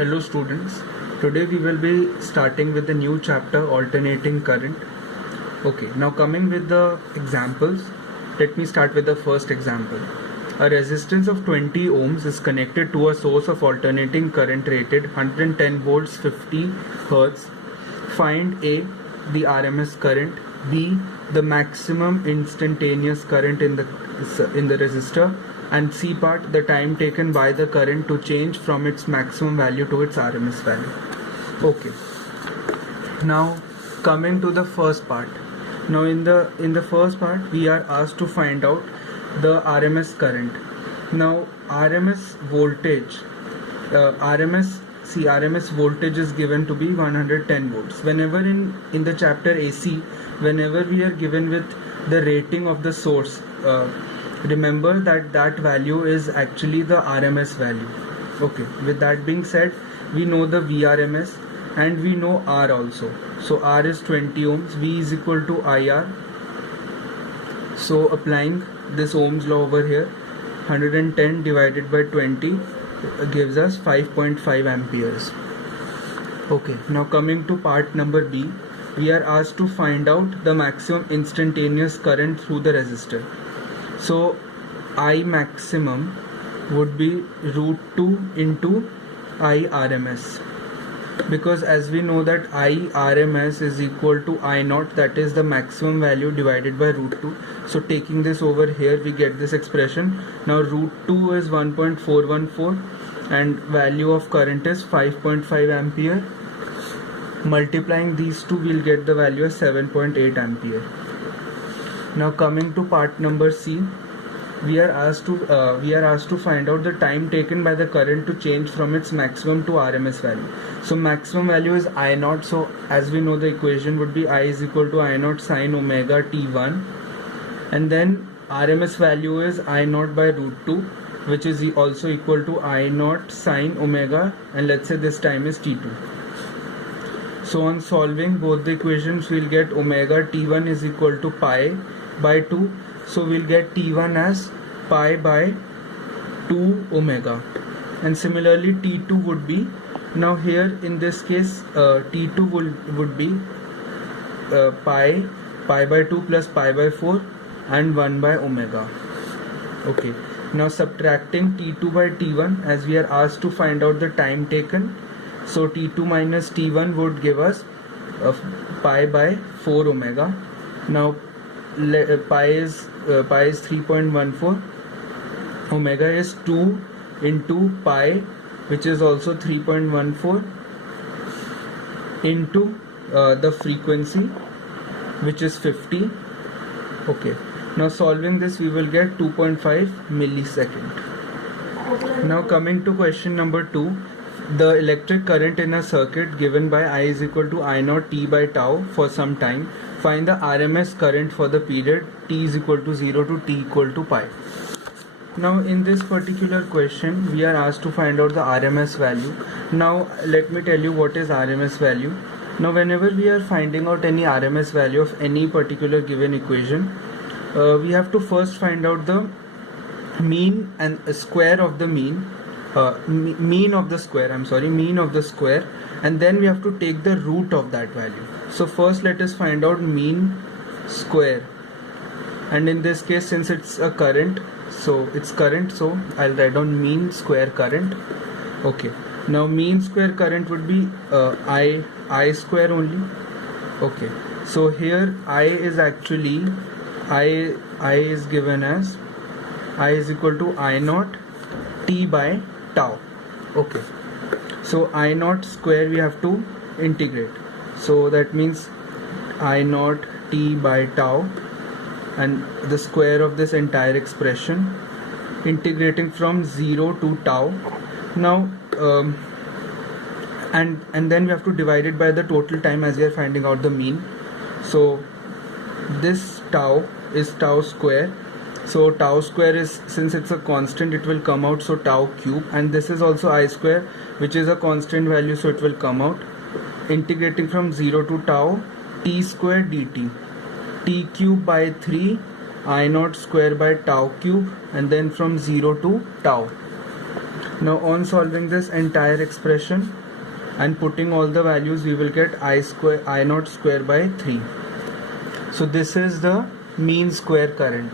Hello students, today we will be starting with the new chapter alternating current. Okay, now coming with the examples, let me start with the first example. A resistance of 20 ohms is connected to a source of alternating current rated 110 volts 50 hertz. Find A, the RMS current, B, the maximum instantaneous current in the resistor, and C part, the time taken by the current to change from its maximum value to its RMS value. Okay, now coming to the first part. Now in the first part we are asked to find out the RMS current. Now RMS voltage, RMS voltage is given to be 110 volts. Whenever in the chapter AC, whenever we are given with the rating of the source, remember that value is actually the RMS value. Okay, with that being said, we know the VRMS and we know R also. So R is 20 ohms, V is equal to IR. So applying this Ohm's law over here, 110 divided by 20 gives us 5.5 amperes. Okay, now coming to part number B, we are asked to find out the maximum instantaneous current through the resistor. So I maximum would be root 2 into I RMS, because as we know that I RMS is equal to I naught, that is the maximum value divided by root 2. So taking this over here we get this expression. Now root 2 is 1.414 and value of current is 5.5 ampere. Multiplying these two we'll get the value as 7.8 ampere. Now coming to part number C, we are asked to find out the time taken by the current to change from its maximum to RMS value. So maximum value is I naught. So as we know, the equation would be I is equal to I naught sine omega t1, and then RMS value is I naught by root 2, which is also equal to I naught sine omega, and let's say this time is t2. So on solving both the equations, we'll get omega t1 is equal to pi by 2. So we'll get t1 as pi by 2 omega, and similarly t2 would be, now here in this case t2 would be pi by 2 plus pi by 4 and 1 by omega. Okay, now subtracting t2 by t1, as we are asked to find out the time taken. So t2 minus t1 would give us pi by 4 omega. Now pi is 3.14, omega is 2 into pi, which is also 3.14, into the frequency, which is 50. Okay, now solving this we will get 2.5 millisecond. Now coming to question number 2, the electric current in a circuit given by I is equal to I naught t by tau for some time. Find the RMS current for the period t is equal to 0 to t equal to pi. Now in this particular question we are asked to find out the RMS value. Now let me tell you what is RMS value. Now whenever we are finding out any RMS value of any particular given equation, we have to first find out the mean and square of the mean, mean of the square, and then we have to take the root of that value. So first let us find out mean square, and in this case, since it's a current, so it's current, so I'll write down mean square current. Okay, now mean square current would be I square only. Okay, so here I is actually I is given as I is equal to I naught t by tau. Okay, so I naught square we have to integrate, so that means I naught t by tau and the square of this entire expression, integrating from 0 to tau. Now and then we have to divide it by the total time as we are finding out the mean. So this tau is tau square. So tau square is, since it's a constant, it will come out, so tau cube, and this is also I square, which is a constant value, so it will come out. Integrating from 0 to tau, t square dt, t cube by 3 I naught square by tau cube, and then from 0 to tau. Now on solving this entire expression and putting all the values, we will get I naught square by 3. So this is the mean square current.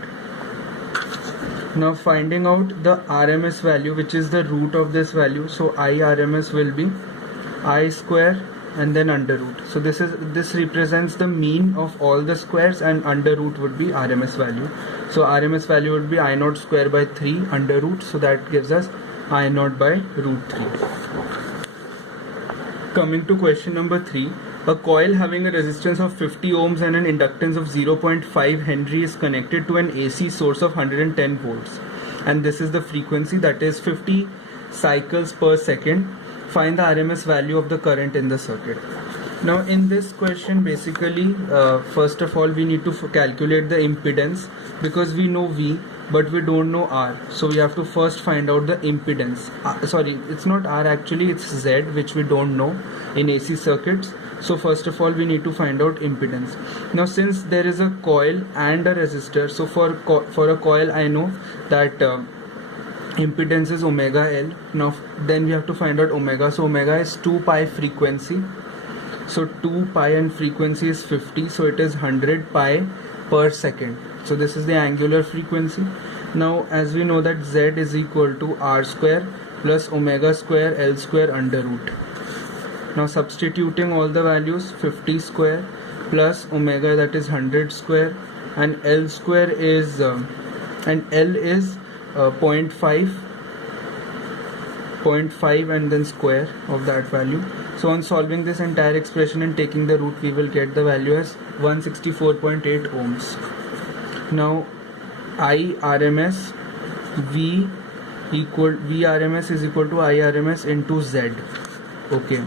Now finding out the RMS value, which is the root of this value, so IRMS will be I square and then under root. So this represents the mean of all the squares, and under root would be RMS value. So RMS value would be I naught square by 3 under root, so that gives us I naught by root 3. Coming to question number 3, a coil having a resistance of 50 ohms and an inductance of 0.5 Henry is connected to an AC source of 110 volts, and this is the frequency, that is 50 cycles per second. Find the RMS value of the current in the circuit. Now in this question, basically first of all we need to calculate the impedance, because we know V but we don't know R, so we have to first find out the impedance. Sorry, it's not R actually, it's Z, which we don't know in AC circuits. So first of all we need to find out impedance. Now since there is a coil and a resistor, so for a coil I know that impedance is omega L. Now then we have to find out omega. So omega is 2 pi frequency, so 2 pi and frequency is 50, so it is 100 pi per second. So this is the angular frequency. Now as we know that Z is equal to R square plus omega square L square under root. Now substituting all the values, 50 square plus omega, that is 100 square, and L square is and L is 0.5 and then square of that value. So on solving this entire expression and taking the root, we will get the value as 164.8 ohms. Now IRMS VRMS is equal to IRMS into Z. Okay.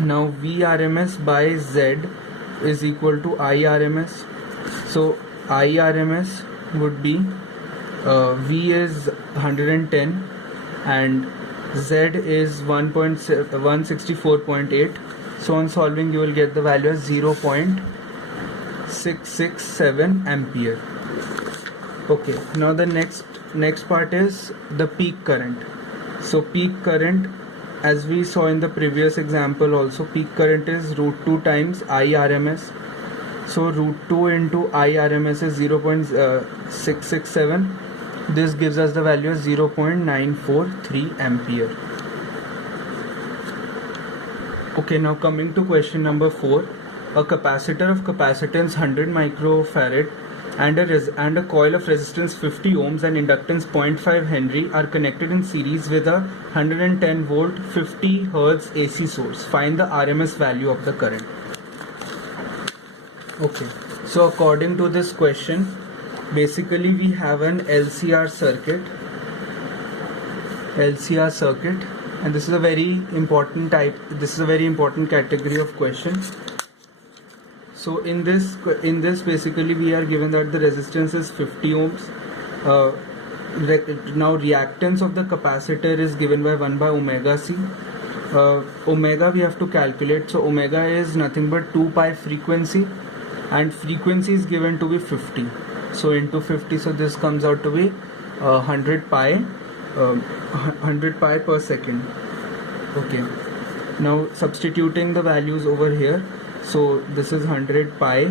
Now VRMS by Z is equal to IRMS. So IRMS would be V is 110 and Z is 164.8. So on solving you will get the value as 0.667 ampere. Okay, now the next part is the peak current. So peak current, as we saw in the previous example also, peak current is root 2 times IRMS. So root 2 into IRMS is 0.667. This gives us the value as 0.943 ampere. Okay, now coming to question number 4. A capacitor of capacitance 100 microfarad and a coil of resistance 50 ohms and inductance 0.5 Henry are connected in series with a 110 volt 50 Hertz AC source. Find the RMS value of the current. Okay, so according to this question, basically we have an LCR circuit, and this is a very important category of questions. So in this basically we are given that the resistance is 50 ohms. Now reactance of the capacitor is given by 1 by omega C. Omega we have to calculate, so omega is nothing but 2 pi frequency, and frequency is given to be 50. So into 50, so this comes out to be 100 pi per second. Okay, now substituting the values over here, so this is 100 pi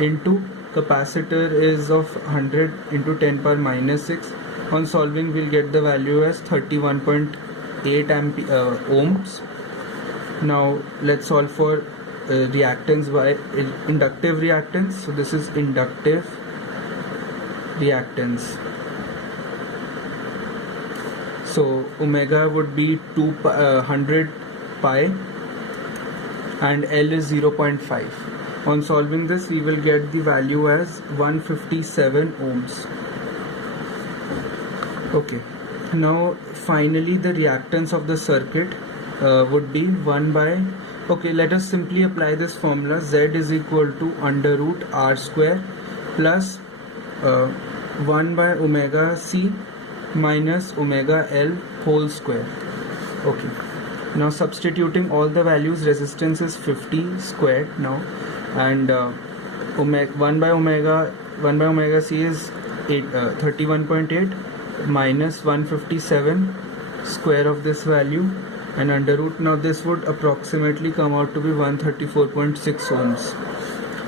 into capacitor is of 100 into 10 power minus 6. On solving we'll get the value as 31.8 ohms. Now let's solve for reactance by inductive reactance. So this is inductive reactance. So omega would be 100 pi and L is 0.5. On solving this we will get the value as 157 ohms. Okay, now finally the reactance of the circuit would be 1 by, okay, let us simply apply this formula. Z is equal to under root R square plus 1 by omega C minus omega L whole square. Okay, now substituting all the values, resistance is 50 squared now, and 1 by omega C is 31.8 minus 157, square of this value and under root. Now this would approximately come out to be 134.6 ohms.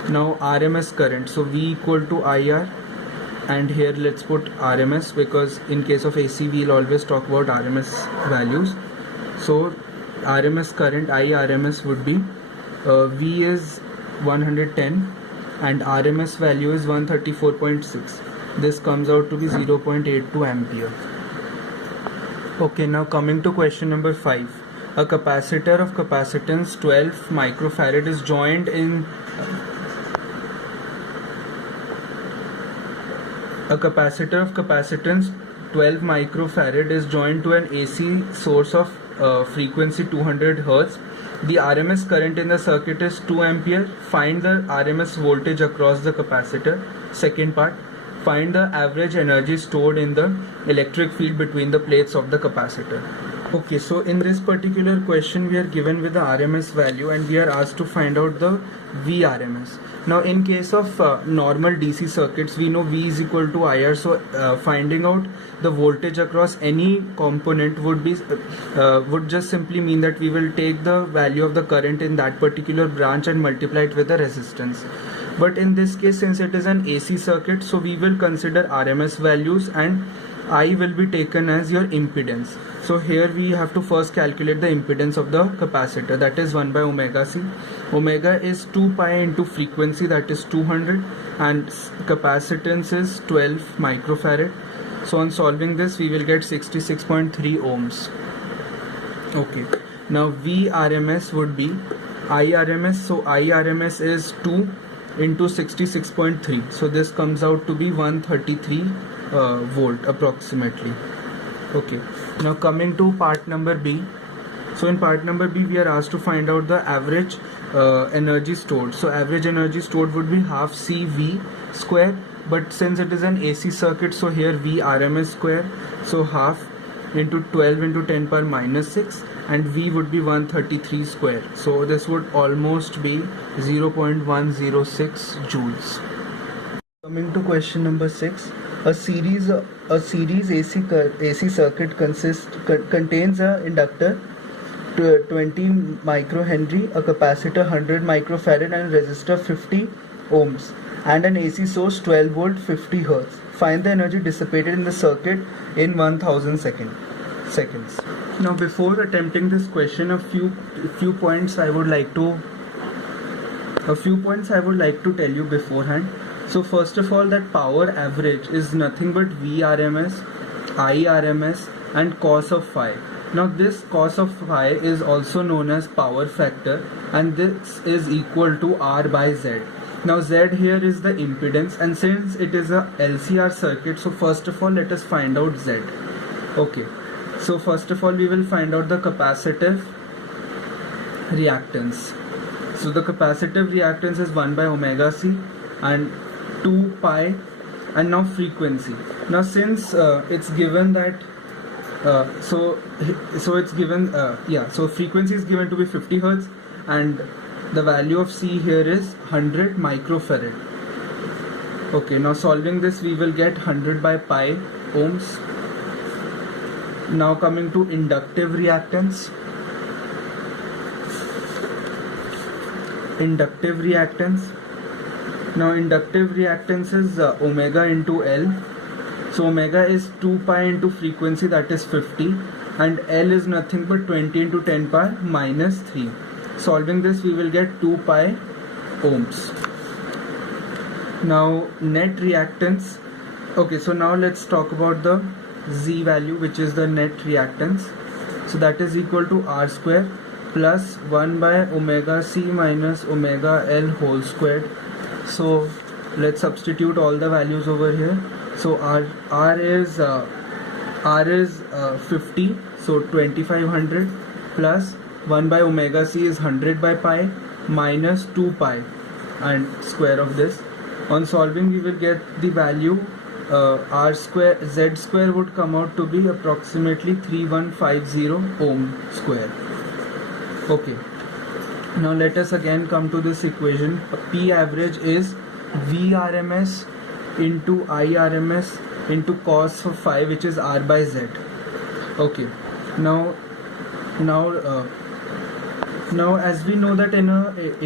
Now RMS current, so V equal to IR, and here let's put RMS because in case of AC we'll always talk about RMS values. So RMS current IRMS would be V is 110 and RMS value is 134.6. This comes out to be 0.82 ampere. Okay, now coming to question number 5. A capacitor of capacitance 12 microfarad is joined in a capacitor of capacitance 12 microfarad is joined to an AC source of frequency 200 Hz. The RMS current in the circuit is 2 ampere. Find the RMS voltage across the capacitor. Second part, find the average energy stored in the electric field between the plates of the capacitor. Okay, so in this particular question we are given with the RMS value and we are asked to find out the VRMS. Now in case of normal DC circuits, we know V is equal to IR, so finding out the voltage across any component would just simply mean that we will take the value of the current in that particular branch and multiply it with the resistance. But in this case, since it is an AC circuit, so we will consider RMS values and I will be taken as your impedance. So here we have to first calculate the impedance of the capacitor, that is 1 by omega C. Omega is 2 pi into frequency, that is 200, and capacitance is 12 microfarad. So on solving this we will get 66.3 ohms. Okay, now VRMS would be IRMS, so IRMS is 2 into 66.3, so this comes out to be 133 volt approximately. Okay, now coming to part number B. So in part number B we are asked to find out the average energy stored. So average energy stored would be half CV square, but since it is an AC circuit, so here V RMS square, so half into 12 into 10 power minus 6, and V would be 133 square, so this would almost be 0.106 joules. Coming to question number 6. A series AC circuit contains an inductor 20 microhenry, a capacitor 100 microfarad, and a resistor 50 ohms, and an AC source 12 volt 50 Hz. Find the energy dissipated in the circuit in 1000 seconds. Now before attempting this question, a few points I would like to tell you beforehand. So first of all, that power average is nothing but VRMS, IRMS and cos of phi. Now this cos of phi is also known as power factor, and this is equal to R by Z. Now Z here is the impedance, and since it is a LCR circuit, so first of all let us find out Z. Okay, so first of all we will find out the capacitive reactance. So the capacitive reactance is 1 by omega C and 2 pi, and now frequency. Now since it's given that so frequency is given to be 50 Hz and the value of C here is 100 microfarad. Okay, now solving this we will get 100 by pi ohms. Now coming to inductive reactance. Now inductive reactance is omega into L. So omega is 2 pi into frequency, that is 50, and L is nothing but 20 into 10 power minus 3. Solving this we will get 2 pi ohms. Now net reactance. Okay, so now let's talk about the Z value, which is the net reactance. So that is equal to R square plus 1 by omega C minus omega L whole squared. So let's substitute all the values over here. So R is 50, so 2500 plus 1 by omega C is 100 by pi minus 2 pi and square of this. On solving we will get the value R square, Z square would come out to be approximately 3150 ohm square. Okay, now let us again come to this equation. P average is VRMS into IRMS into cos of phi, which is R by Z. Okay, Now as we know that in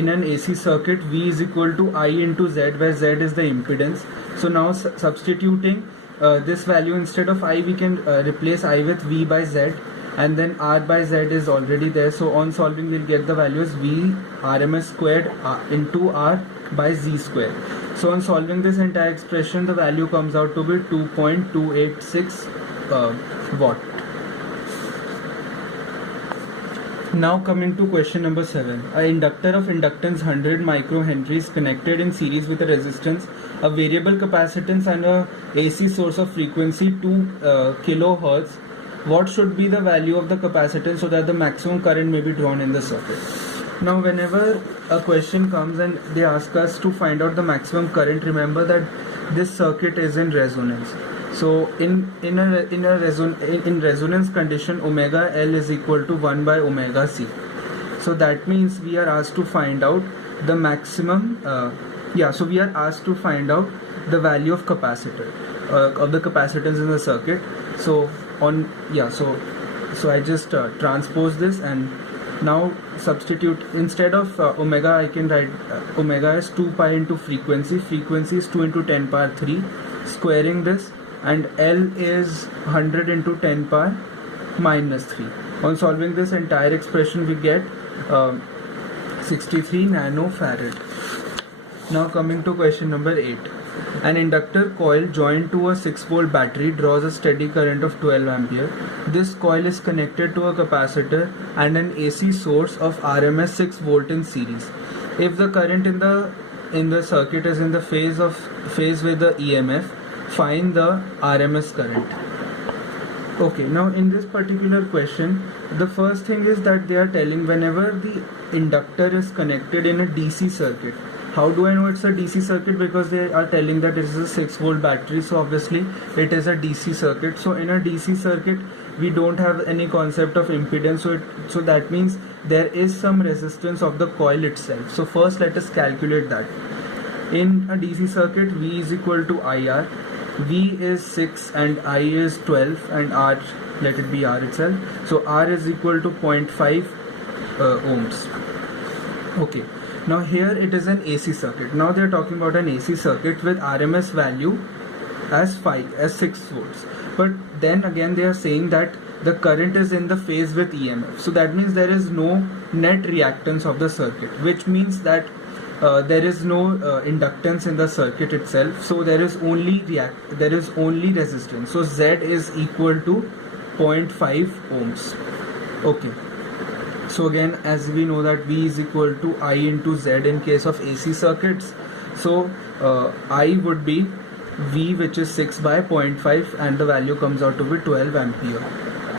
an AC circuit, V is equal to I into Z, where Z is the impedance. So now substituting this value, instead of I we can replace I with V by Z, and then R by Z is already there. So on solving we'll get the values V RMS squared into R by Z square. So on solving this entire expression, the value comes out to be 2.286 watt. Now coming to question number 7. An inductor of inductance 100 microhenry is connected in series with a resistance, a variable capacitance and a AC source of frequency 2 kilohertz. What should be the value of the capacitance so that the maximum current may be drawn in the circuit? Now whenever a question comes and they ask us to find out the maximum current, remember that this circuit is in resonance. So in resonance condition, omega L is equal to 1 by omega C. So that means we are asked to find out the maximum so we are asked to find out the value of capacitor of the capacitance in the circuit. So I just transpose this, and now substitute, instead of omega I can write omega is 2 pi into frequency is 2 into 10 power 3, squaring this, and L is 100 into 10 power minus 3. On solving this entire expression we get 63 nanofarad. Now coming to question number 8. An inductor coil joined to a 6-volt battery draws a steady current of 12 ampere. This coil is connected to a capacitor and an AC source of RMS 6 volt in series. If the current in the circuit is in the phase with the EMF, find the RMS current. Okay, now in this particular question, the first thing is that they are telling whenever the inductor is connected in a DC circuit. How do I know it's a DC circuit? Because they are telling that it is a 6-volt battery, so obviously it is a DC circuit. So in a DC circuit we don't have any concept of impedance, so that means there is some resistance of the coil itself. So first let us calculate that. In a DC circuit, V is equal to IR. V is 6 and I is 12, and R, let it be R itself. So R is equal to 0.5 ohms. Okay. Now here it is an AC circuit. Now they are talking about an AC circuit with RMS value as 6 volts. But then again they are saying that the current is in the phase with EMF. So that means there is no net reactance of the circuit, which means that there is no inductance in the circuit itself. So there is only resistance. So Z is equal to 0.5 ohms. Okay. So again, as we know that V is equal to I into Z in case of AC circuits, so I would be V, which is 6 by 0.5, and the value comes out to be 12 ampere.